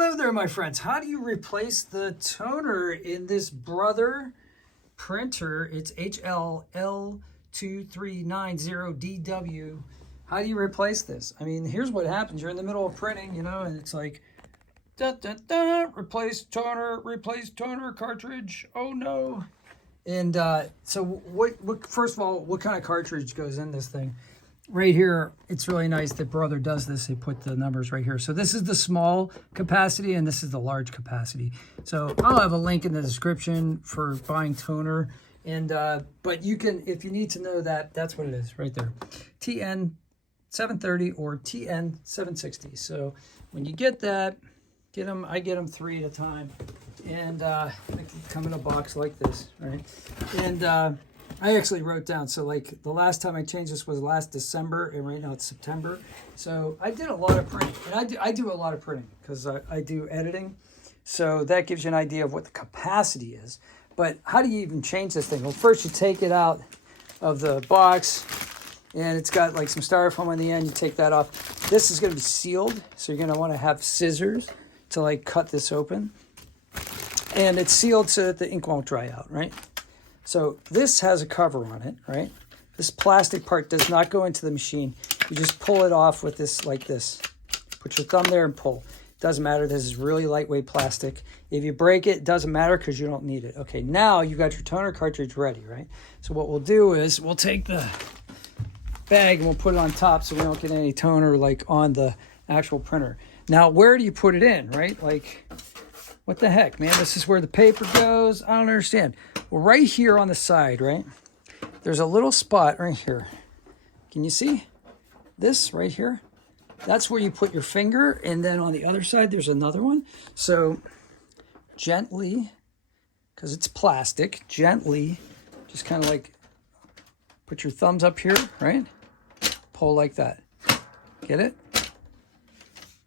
Hello there, my friends. How do you replace the toner in this Brother printer? It's HL-L2390DW. How do you replace this? I mean, here's what happens. You're in the middle of printing, you know, and it's like, da, da, da, replace toner cartridge. Oh no. And so what, first of all, what kind of cartridge goes in this thing? Right here, it's really nice that Brother does this. They put the numbers right here. So this is the small capacity and this is the large capacity. So I'll have a link in the description for buying toner. And but you can, if you need to know that, that's what it is right there. TN-730 or TN-760. So when you get that, get them. I get them 3 at a time. And they come in a box like this, right? And I actually wrote down, so like the last time I changed this was last December, and right now it's September. So I did a lot of printing, and I do a lot of printing because I do editing. So that gives you an idea of what the capacity is. But how do you even change this thing? Well, first you take it out of the box, and it's got like some styrofoam on the end. You take that off. This is going to be sealed, so you're going to want to have scissors to like cut this open. And it's sealed so that the ink won't dry out, right? So this has a cover on it, right? This plastic part does not go into the machine. You just pull it off with this, like this. Put your thumb there and pull. Doesn't matter, this is really lightweight plastic. If you break it, it doesn't matter because you don't need it. Okay, now you've got your toner cartridge ready, right? So what we'll do is we'll take the bag and we'll put it on top so we don't get any toner like on the actual printer. Now, where do you put it in, right? Like, what the heck, man? This is where the paper goes. I don't understand. Well, right here on the side, right? There's a little spot right here. Can you see this right here? That's where you put your finger. And then on the other side, there's another one. So gently, because it's plastic, gently, just kind of like put your thumbs up here, right? Pull like that. Get it?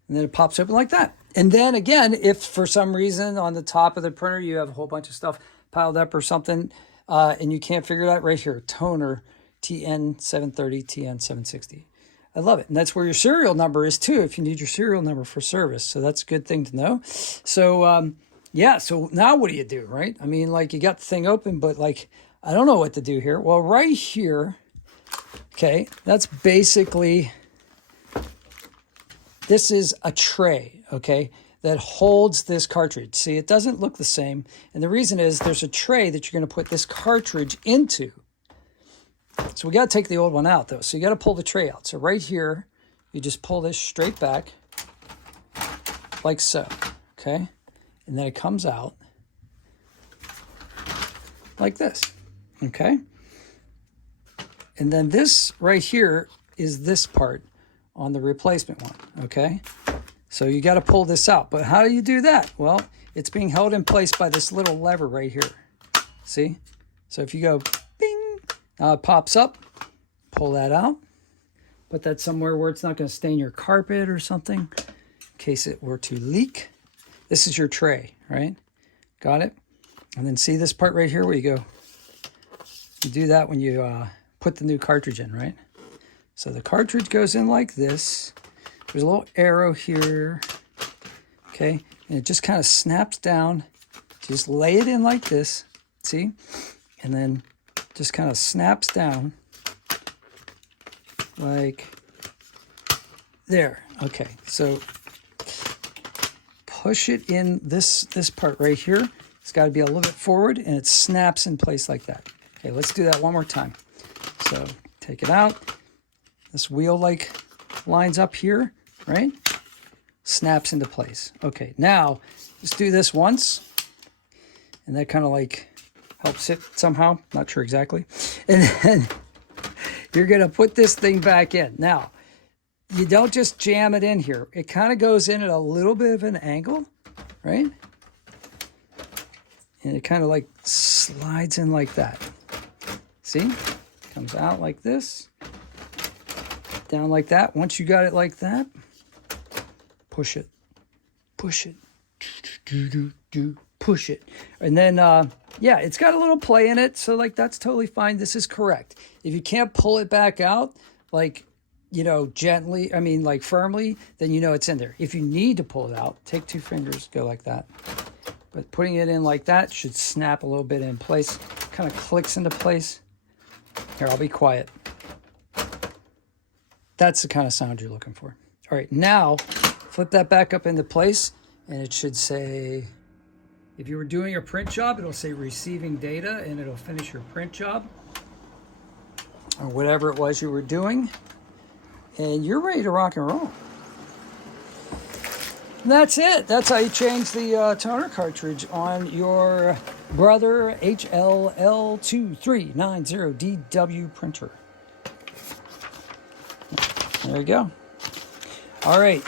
And then it pops open like that. And then again, if for some reason on the top of the printer you have a whole bunch of stuff piled up or something, and you can't figure it out, right here, toner, TN-730, TN-760. I love it. And that's where your serial number is too, if you need your serial number for service. So that's a good thing to know. So yeah, so now what do you do, right? I mean, like, you got the thing open, but like, I don't know what to do here. Well, right here, okay, that's basically, this is a tray, okay, that holds this cartridge. See, it doesn't look the same. And the reason is there's a tray that you're going to put this cartridge into. So we got to take the old one out, though. So you got to pull the tray out. So right here, you just pull this straight back like so, okay? And then it comes out like this, okay? And then this right here is this part on the replacement one, okay? So you got to pull this out. But how do you do that? Well, it's being held in place by this little lever right here. See? So if you go bing, now it pops up. Pull that out. Put that somewhere where it's not going to stain your carpet or something in case it were to leak. This is your tray, right? Got it? And then see this part right here where you go. You do that when you put the new cartridge in, right? So the cartridge goes in like this. There's a little arrow here, okay? And it just kind of snaps down. Just lay it in like this, see? And then just kind of snaps down like there. Okay, so push it in this part right here. It's got to be a little bit forward, and it snaps in place like that. Okay, let's do that one more time. So take it out. This wheel like lines up here, right? Snaps into place. Okay, now just do this once, and that kind of like helps it somehow. Not sure exactly. And then you're gonna put this thing back in. Now, you don't just jam it in here. It kind of goes in at a little bit of an angle, right? And it kind of like slides in like that. See? Comes out like this. Down like that. Once you got it like that, push it. Push it. Push it. And then, yeah, it's got a little play in it. So, like, that's totally fine. This is correct. If you can't pull it back out, like, you know, gently, I mean, like firmly, then you know it's in there. If you need to pull it out, take 2 fingers, go like that. But putting it in like that should snap a little bit in place. Kind of clicks into place. Here, I'll be quiet. That's the kind of sound you're looking for. All right, now flip that back up into place, and it should say, if you were doing a print job, it'll say receiving data, and it'll finish your print job or whatever it was you were doing, and you're ready to rock and roll. And that's it. That's how you change the toner cartridge on your Brother HL-L2390DW printer. There you go. All right.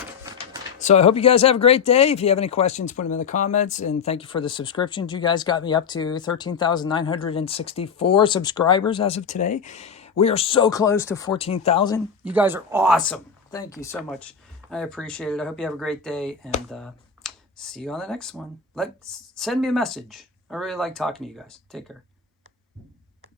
So I hope you guys have a great day. If you have any questions, put them in the comments. And thank you for the subscriptions. You guys got me up to 13,964 subscribers as of today. We are so close to 14,000. You guys are awesome. Thank you so much. I appreciate it. I hope you have a great day, and see you on the next one. Send me a message. I really like talking to you guys. Take care.